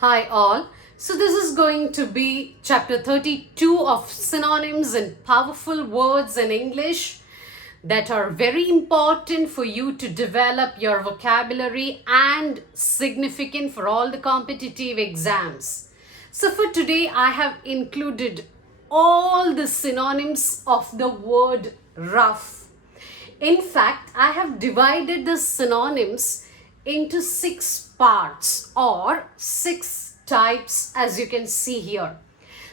Hi all. So this is going to be chapter 32 of synonyms and powerful words in English that are very important for you to develop your vocabulary and significant for all the competitive exams. So for today I have included all the synonyms of the word rough. In fact, I have divided the synonyms into 6 parts or 6 types, as you can see here.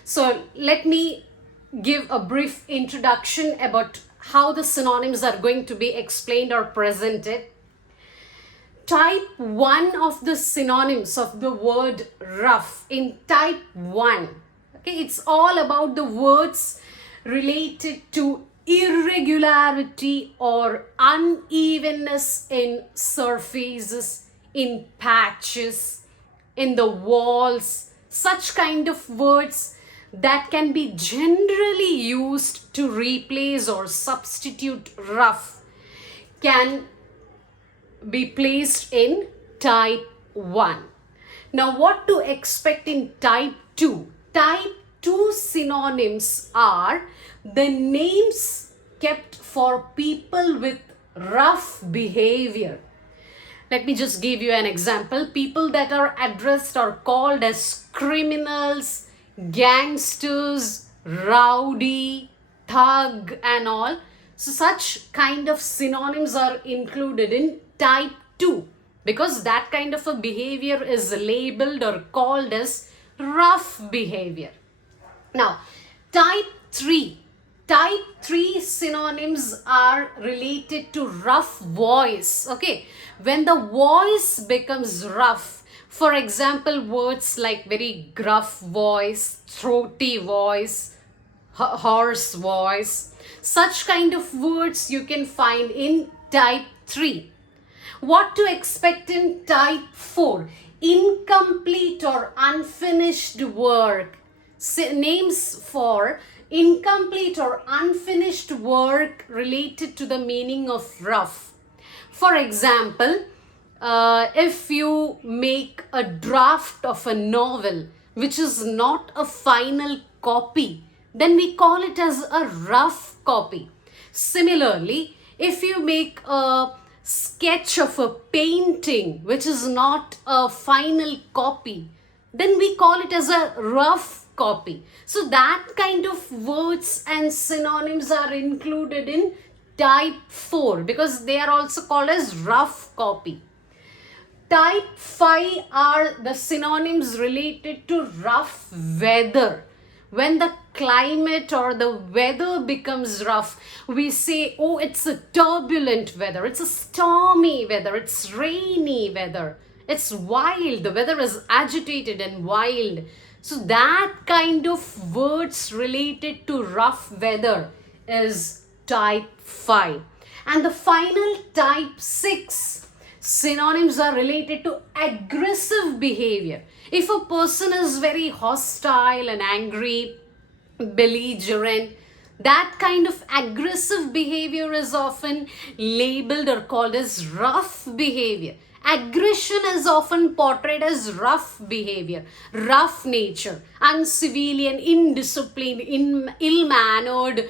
So let me give a brief introduction about how the synonyms are going to be explained or presented. Type 1 of the synonyms of the word rough. In type 1, okay, it's all about the words related to irregularity or unevenness in surfaces, in patches, in the walls, such kind of words that can be generally used to replace or substitute rough can be placed in type 1. Now, what to expect in type 2? Type 2 synonyms are the names kept for people with rough behavior. Let me just give you an example. People that are addressed or called as criminals, gangsters, rowdy, thug and all. So such kind of synonyms are included in type 2 because that kind of a behavior is labeled or called as rough behavior. Now, type 3. Type 3 synonyms are related to rough voice. Okay, when the voice becomes rough, for example, words like very gruff voice, throaty voice, hoarse voice, such kind of words you can find in type 3. What to expect in type 4? Incomplete or unfinished work. Names for incomplete or unfinished work related to the meaning of rough. For example, if you make a draft of a novel which is not a final copy, then we call it as a rough copy. Similarly, if you make a sketch of a painting which is not a final copy, then we call it as a rough copy. So that kind of words and synonyms are included in type 4 because they are also called as rough copy. Type 5 are the synonyms related to rough weather. When the climate or the weather becomes rough, we say, oh, it's a turbulent weather, it's a stormy weather, it's rainy weather, it's wild, the weather is agitated and wild. So that kind of words related to rough weather is type 5. And the final type 6 synonyms are related to aggressive behavior. If a person is very hostile and angry, belligerent, that kind of aggressive behavior is often labeled or called as rough behavior. Aggression is often portrayed as rough behavior, rough nature, uncivilian, indisciplined, ill-mannered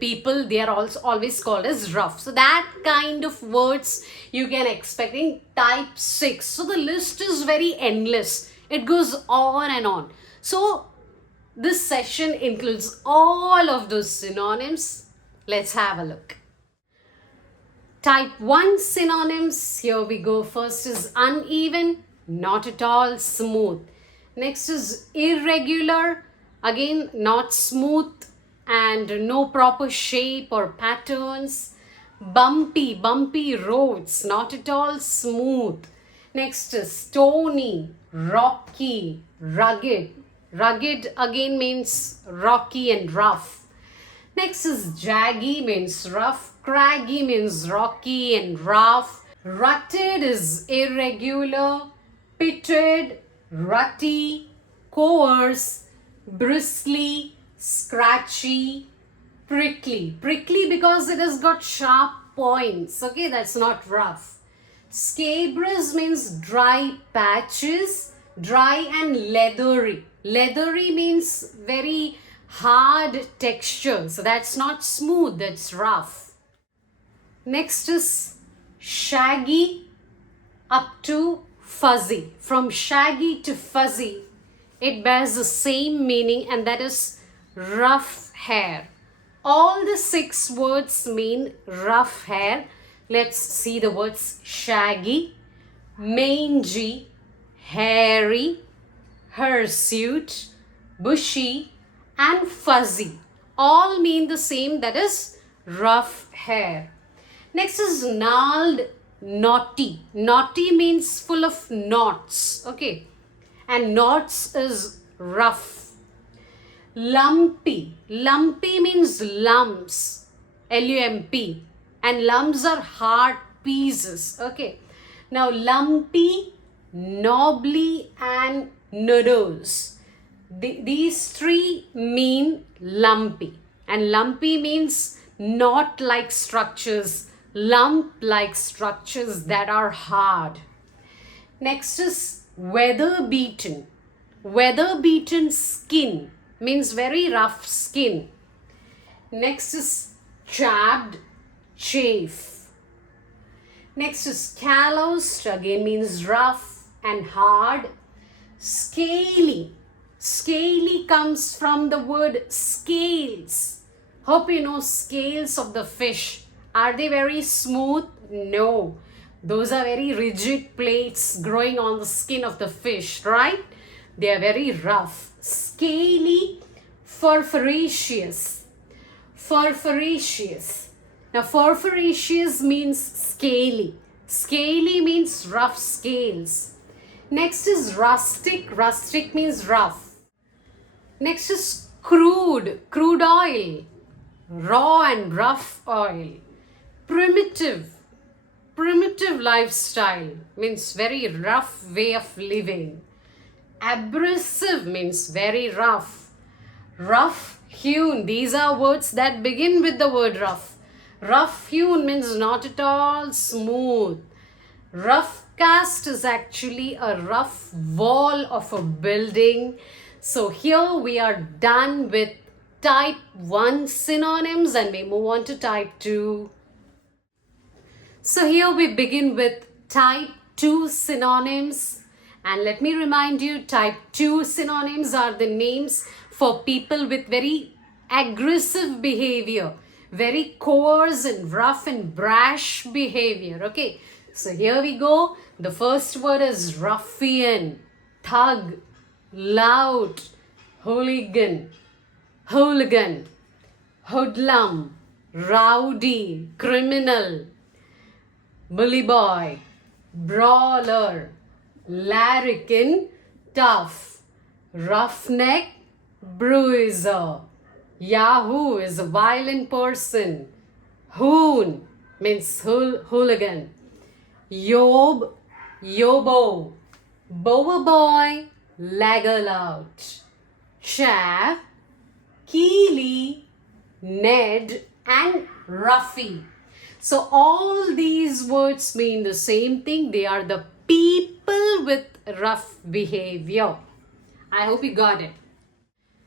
people, they are also always called as rough. So that kind of words you can expect in type 6. So the list is very endless. It goes on and on. So this session includes all of those synonyms. Let's have a look. Type 1 synonyms, here we go. First is uneven, not at all, smooth. Next is irregular, again not smooth and no proper shape or patterns. Bumpy roads, not at all smooth. Next is stony, rocky, rugged. Rugged again means rocky and rough. Next is jaggy, means rough. Craggy means rocky and rough. Rutted is irregular. Pitted, rutty, coarse, bristly, scratchy, prickly. Prickly because it has got sharp points. Okay, that's not rough. Scabrous means dry patches. Dry and leathery. Leathery means very hard texture. So that's not smooth, that's rough. Next is shaggy up to fuzzy. From shaggy to fuzzy, it bears the same meaning, and that is rough hair. All the 6 words mean rough hair. Let's see the words shaggy, mangy, hairy, hirsute, bushy, and fuzzy. All mean the same, that is rough hair. Next is gnarled, knotty. Knotty means full of knots. Okay. And knots is rough. Lumpy. Lumpy means lumps. L-U-M-P. And lumps are hard pieces. Okay. Now lumpy, knobbly, and noodles. These 3 mean lumpy. And lumpy means knot-like structures, lump-like structures that are hard. Next is weather-beaten. Weather-beaten skin means very rough skin. Next is chabbed, chafe. Next is calloused, again means rough and hard. Scaly. Scaly comes from the word scales. Hope you know scales of the fish. Are they very smooth? No. Those are very rigid plates growing on the skin of the fish, right? They are very rough. Scaly, furfuraceous. Furfuraceous. Now, furfuraceous means scaly. Scaly means rough scales. Next is rustic. Rustic means rough. Next is crude. Crude oil. Raw and rough oil. Primitive. Primitive lifestyle means very rough way of living. Abrasive means very rough. Rough hewn. These are words that begin with the word rough. Rough hewn means not at all smooth. Rough cast is actually a rough wall of a building. So here we are done with type 1 synonyms and we move on to type 2. So here we begin with type 2 synonyms. And let me remind you, type 2 synonyms are the names for people with very aggressive behavior, very coarse and rough and brash behavior. Okay, so here we go. The first word is ruffian, thug, loud, hooligan, hooligan, hoodlum, rowdy, criminal, bully boy, brawler, larrikin, tough, roughneck, bruiser. Yahoo is a violent person. Hoon means hooligan. Yob, yobo, bower boy, lagger out. Chav, Keely, Ned, and Ruffy. So all these words mean the same thing. They are the people with rough behavior. I hope you got it.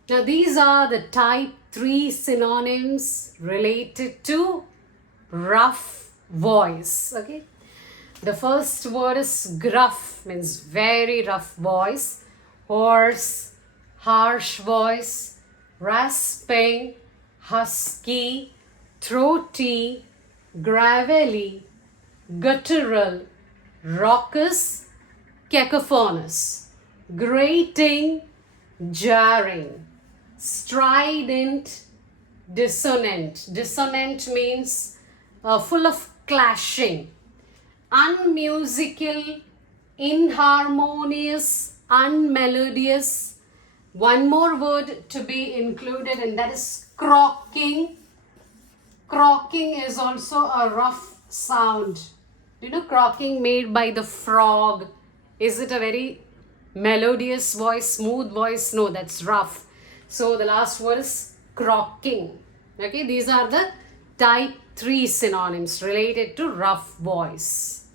Now these are the type 3 synonyms related to rough voice. Okay. The first word is gruff, means very rough voice. Hoarse, harsh voice, rasping, husky, throaty, gravelly, guttural, raucous, cacophonous, grating, jarring, strident, dissonant. Dissonant means full of clashing, unmusical, inharmonious, unmelodious. One more word to be included, and that is croaking. Croaking is also a rough sound. You know, croaking made by the frog. Is it a very melodious voice, smooth voice? No, that's rough. So the last word is croaking. Okay, these are the type 3 synonyms related to rough voice.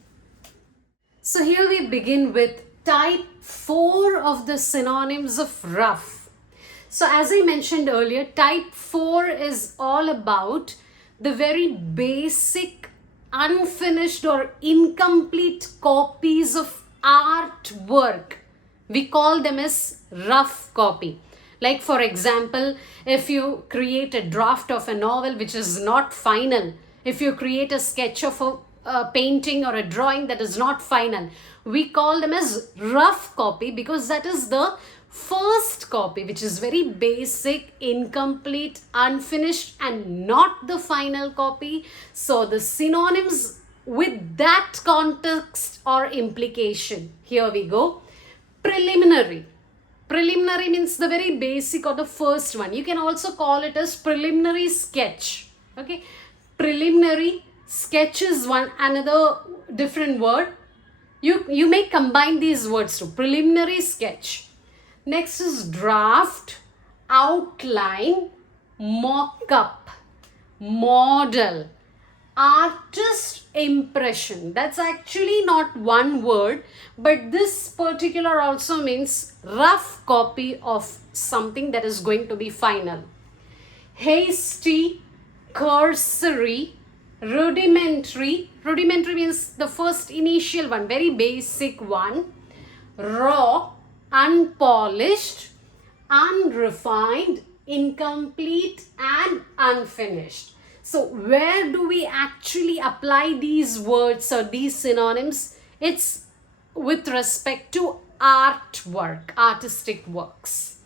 So here we begin with type 4 of the synonyms of rough. So as I mentioned earlier, type 4 is all about the very basic, unfinished or incomplete copies of artwork. We call them as rough copy. Like for example, if you create a draft of a novel which is not final, if you create a sketch of a painting or a drawing that is not final, we call them as rough copy, because that is the first copy, which is very basic, incomplete, unfinished, and not the final copy. So the synonyms with that context or implication, here we go. Preliminary. Preliminary means the very basic or the first one. You can also call it as preliminary sketch. Okay, preliminary sketch is one another different word. You may combine these words too. Preliminary sketch. Next is draft, outline, mock-up, model, artist impression. That's actually not one word, but this particular also means rough copy of something that is going to be final. Hasty, cursory, rudimentary. Rudimentary means the first initial one, very basic one. Raw, unpolished, unrefined, incomplete, and unfinished. So where do we actually apply these words or these synonyms? It's with respect to artwork, artistic works.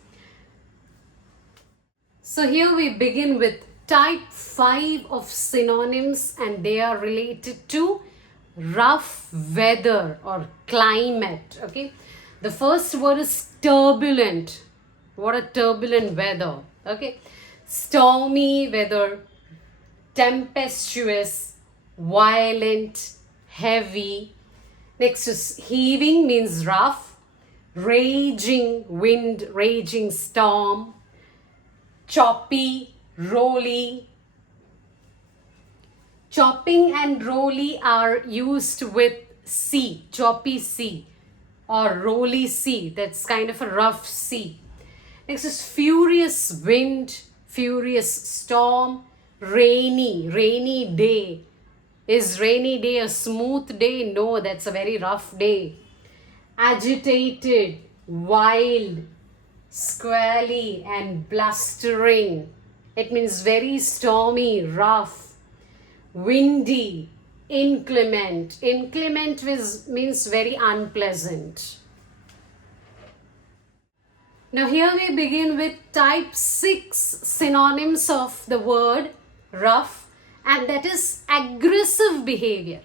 So here we begin with type 5 of synonyms, and they are related to rough weather or climate. Okay, the first word is turbulent. What a turbulent weather. Okay, stormy weather, tempestuous, violent, heavy. Next is heaving, means rough. Raging wind, raging storm. Choppy, rolly. Chopping and rolly are used with sea, choppy sea or rolly sea. That's kind of a rough sea. Next is furious wind, furious storm. Rainy, rainy day. Is rainy day a smooth day? No, that's a very rough day. Agitated, wild, squally, and blustering. It means very stormy, rough. Windy, inclement. Inclement means very unpleasant. Now here we begin with type 6 synonyms of the word rough, and that is aggressive behavior.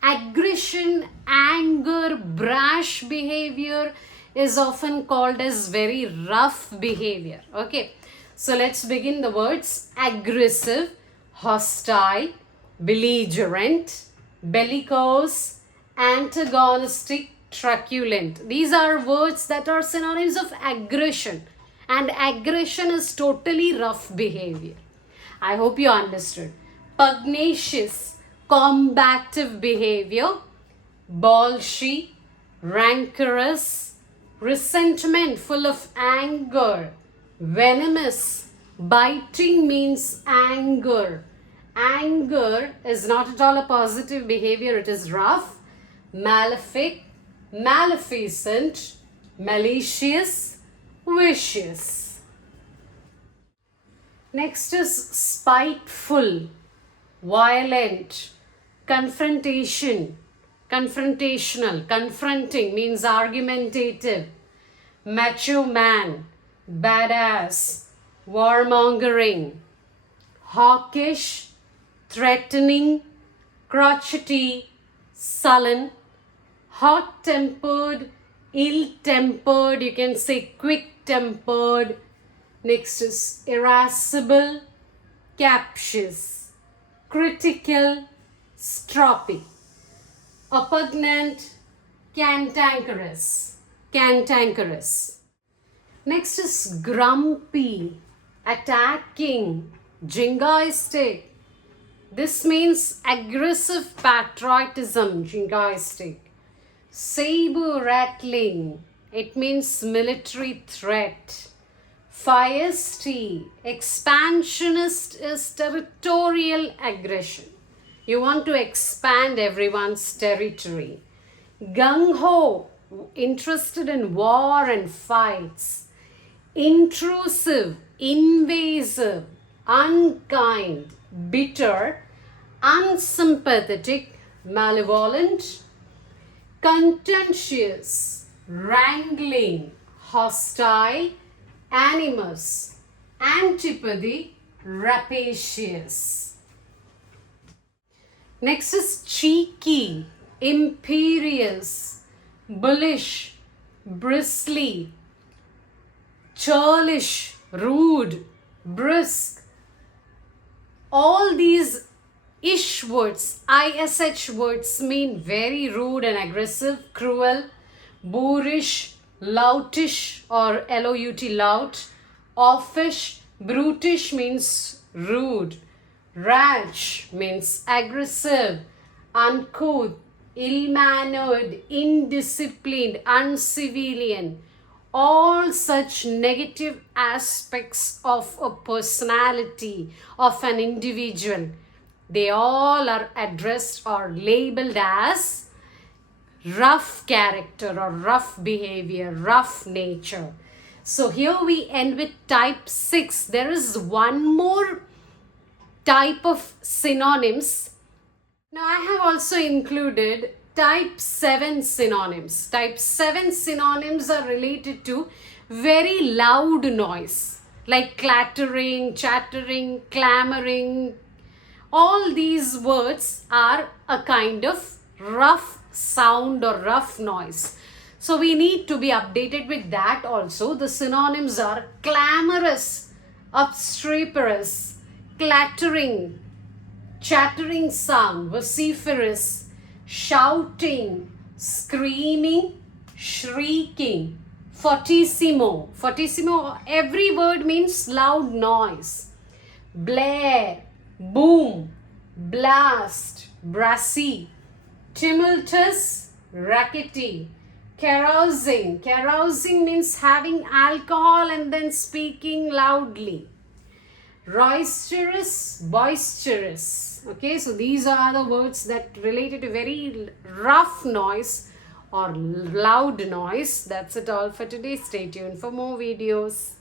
Aggression, anger, brash behavior is often called as very rough behavior. Okay, so let's begin the words. Aggressive, hostile, belligerent, bellicose, antagonistic, truculent. These are words that are synonyms of aggression, and aggression is totally rough behavior. I hope you understood. Pugnacious, combative behavior. Bolshy, rancorous, resentment, full of anger. Venomous, biting means anger. Anger is not at all a positive behavior, it is rough. Malefic, maleficent, malicious, vicious. Next is spiteful, violent, confrontation, confrontational. Confronting means argumentative. Macho man, badass, warmongering. Hawkish, threatening, crotchety, sullen. Hot-tempered, ill-tempered, you can say quick-tempered. Next is irascible, captious, critical, stroppy. Oppugnant, cantankerous, cantankerous. Next is grumpy, attacking, jingoistic. This means aggressive patriotism, jingoistic. Saber rattling, it means military threat. Feisty, expansionist is territorial aggression. You want to expand everyone's territory. Gung-ho, interested in war and fights. Intrusive, invasive, unkind, bitter, unsympathetic, malevolent. Contentious, wrangling, hostile, animus, antipathy, rapacious. Next is cheeky, imperious, bullish, bristly, churlish, rude, brisk. All these ish words, ish words mean very rude and aggressive, cruel, boorish, loutish or lout, lout, offish, brutish means rude, rash means aggressive, uncouth, ill-mannered, indisciplined, uncivilian. All such negative aspects of a personality of an individual, they all are addressed or labeled as rough character or rough behavior, rough nature. So here we end with type 6. There is one more type of synonyms. Now I have also included type 7 synonyms. Type 7 synonyms are related to very loud noise like clattering, chattering, clamoring. All these words are a kind of rough sound or rough noise. So we need to be updated with that also. The synonyms are clamorous, obstreperous, clattering, chattering sound, vociferous, shouting, screaming, shrieking, fortissimo. Fortissimo, every word means loud noise. Blare, boom, blast, brassy, tumultuous, rackety, carousing. Carousing means having alcohol and then speaking loudly. Roisterous, boisterous. Okay, so these are the words that related to very rough noise or loud noise. That's it all for today. Stay tuned for more videos.